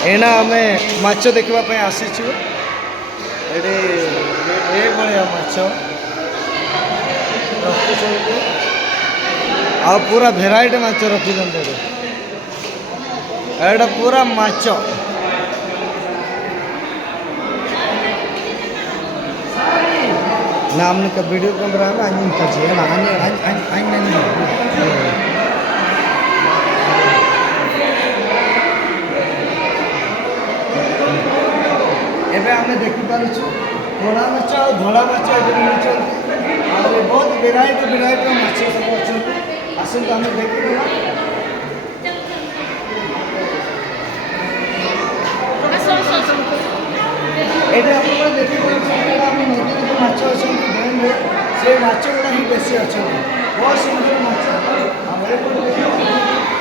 एना आमे माछ देखा आसीचु ये माछ रखुंट आ पूरा भेराइटी माछ रखुंट एटा पूरा माछ ना हमने का वीडियो कैमरा में आइन कची है ना आइन एबे आमे देखि पारुछु धोड़ा माछ और धोड़ा माछ एबे मिलुछन और बहुत वेराइटी माछ सब अछन आसन तो हमें देखि देला एटा आपण देखि पारुछु हम नदी में माछ अछन डेम रे से माछ गुडा ही बेसी अछन बहुत सुंदर माछ हमरे को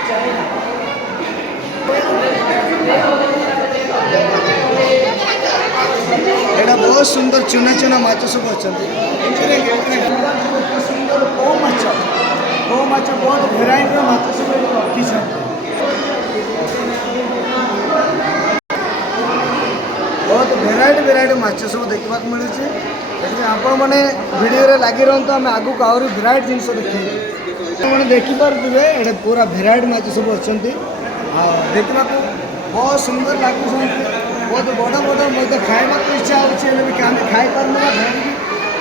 चाइना एटा बहुत सुंदर चुना चुना माछ सब अच्छा सुंदर कौ माछ बहुत भेराइटी माछ सब रखी बहुत भेराइटी माछ सब देखा मिलूँ आपण मैंने वीडियो लगी रहा आम आगू आहरी भेराइटी जिन देखिए मैंने देखिपे ये पूरा भेराइटी माछ सब अच्छा देखा बहुत सुंदर लगुच बहुत बड़ा बड़ा मत खावा इच्छा होती खाई पार्ना धरिकी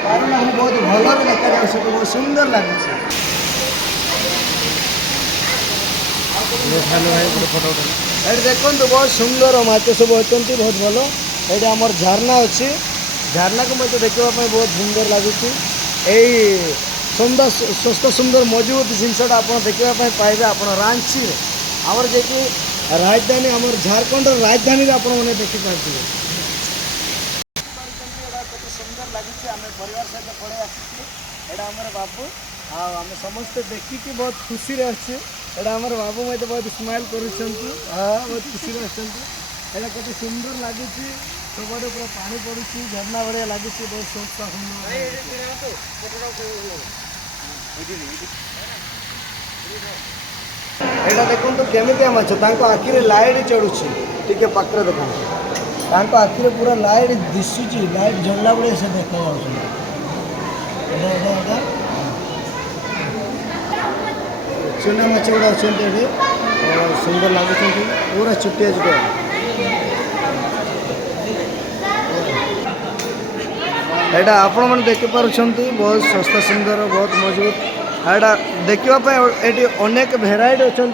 पार्ना बहुत भल देखा जाए बहुत सुंदर लगुच देखो बहुत सुंदर माछ सब अच्छा बहुत भल ये आम झरना अच्छी झरना को मत देखापी बहुत सुंदर लगुच यही सुंदर स्वस्थ सुंदर मजबूत जिनसा आप देखापी पाइबे आप रांची आमर जे राजधानी आम झारखंड राजधानी आप देखिपे सुंदर लगे आम परिवार सहित पड़े आम बाबू आम समस्ते देखिकी बहुत खुशी अच्छे यहाँ आम बाबू मत बहुत स्माइल कर बहुत खुशी अच्छा कत सुंदर लगुच सब पूरा पानी पड़ी झरना भाया लगे बहुत सुंदर यहाँ देखो केमिया माछ आखिरे लाइट चढ़ुची टे पाखे देखा आखिरे पूरा लाइट दिशुची लाइट जलला बेले से देखा चुना माछ गुड़ा अच्छा सुंदर लगुच पूरा छुटिया छुटिया यहाँ आपण मैंने देखिपुं बहुत सस्ता सुंदर बहुत मजबूत यहाँ देखापी ये अनेक भेराइटी अच्छा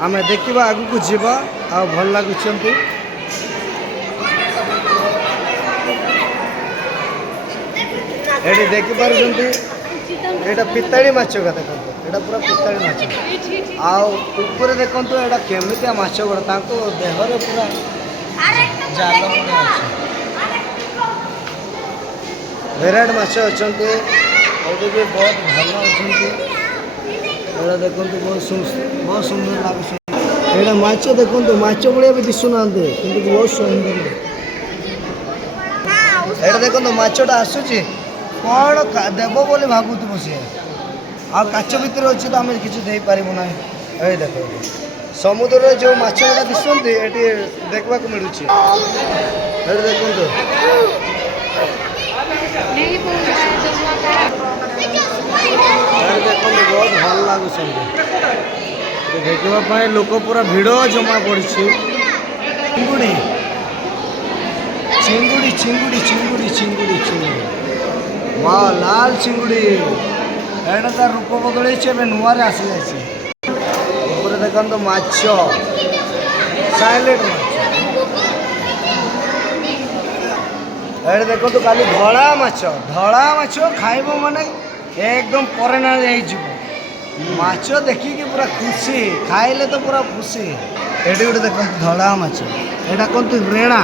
आम देखा आग को जीवा आ भल लगुच ये देखिपुं यहाँ पिताड़ी माछ का देखो यहाँ पूरा पिताड़ी माछ आउे देखो यहाँ केमिया माछ गुड़ा देहरे पूरा जाल भेराइटी माछ अच्छा भी बहुत भल अच्छा देखो बहुत सुंदर लगे यहाँ माछ देखो माछ भाया भी दिशुना कि बहुत सुंदर यहाँ देखो माछटा आसूची कौन देव बोली भावुव सी आ काच भितर अच्छे तो आम किसी पारू ना ये देख समुद्र जो माछ गुड़ा दिशुंटे ये देखा मिलूँ ये देखो देखो बहुत भल लगुच देखापी लोक पूरा भिड़ जमा पड़ी चिंगुड़ी चिंगुड़ी चिंगुड़ी चिंगुड़ी चिंगुड़ी चिंगुड़ी वाह लाल चिंगुड़ी एटा तार रूप बदल नुआ आसी जाए देखो माछ साइलेंट माछ ये देखो तो खाली धड़ा माछ खाइब माने एकदम परेना माछ देखिकी पूरा खुशी खाइले तो पूरा खुशी ये गोटे देखो धड़ा माछ यहाँ कहतु रेणा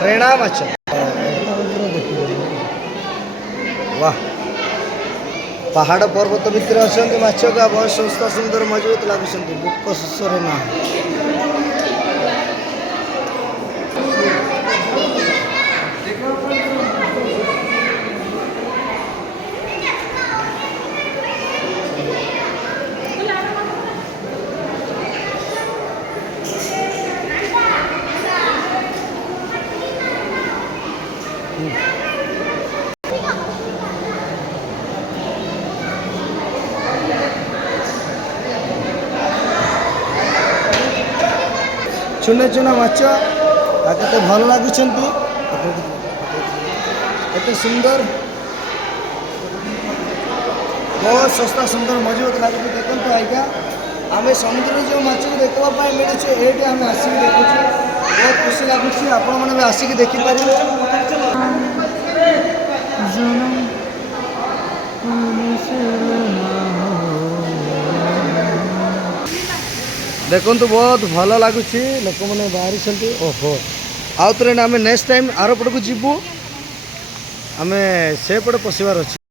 रेणा माछ वाह पहाड़ पर्वत भितर अच्छा माछ का बहुत सस्ता सुंदर मजबूत लगुच बुक सुस्वर ना ଚୁନା ଚୁନା ମାଛ ଆଉ କେତେ ଭଲ ଲାଗୁଛନ୍ତି ଏତେ ସୁନ୍ଦର ବହୁତ ଶସ୍ତା ସୁନ୍ଦର ମଜବୁତ ଲାଗୁଛି ଦେଖନ୍ତୁ ଆଜ୍ଞା ଆମେ ସମୁଦ୍ରରେ ଯେଉଁ ମାଛକୁ ଦେଖିବା ପାଇଁ ମିଳୁଛି ଏଇଠି ଆମେ ଆସିକି ଦେଖୁଛୁ ବହୁତ ଖୁସି ଲାଗୁଛି ଆପଣମାନେ ବି ଆସିକି ଦେଖିପାରିବେ ଦେଖନ୍ତୁ ବହୁତ ଭଲ ଲାଗୁଛି ଲୋକମାନେ ବାହାରିଛନ୍ତି ଓହୋ ଆଉ ଥରେ ଆମେ ନେକ୍ସଟ ଟାଇମ୍ ଆର ପଟକୁ ଯିବୁ ଆମେ ସେପଟେ ପଶିବାର ଅଛି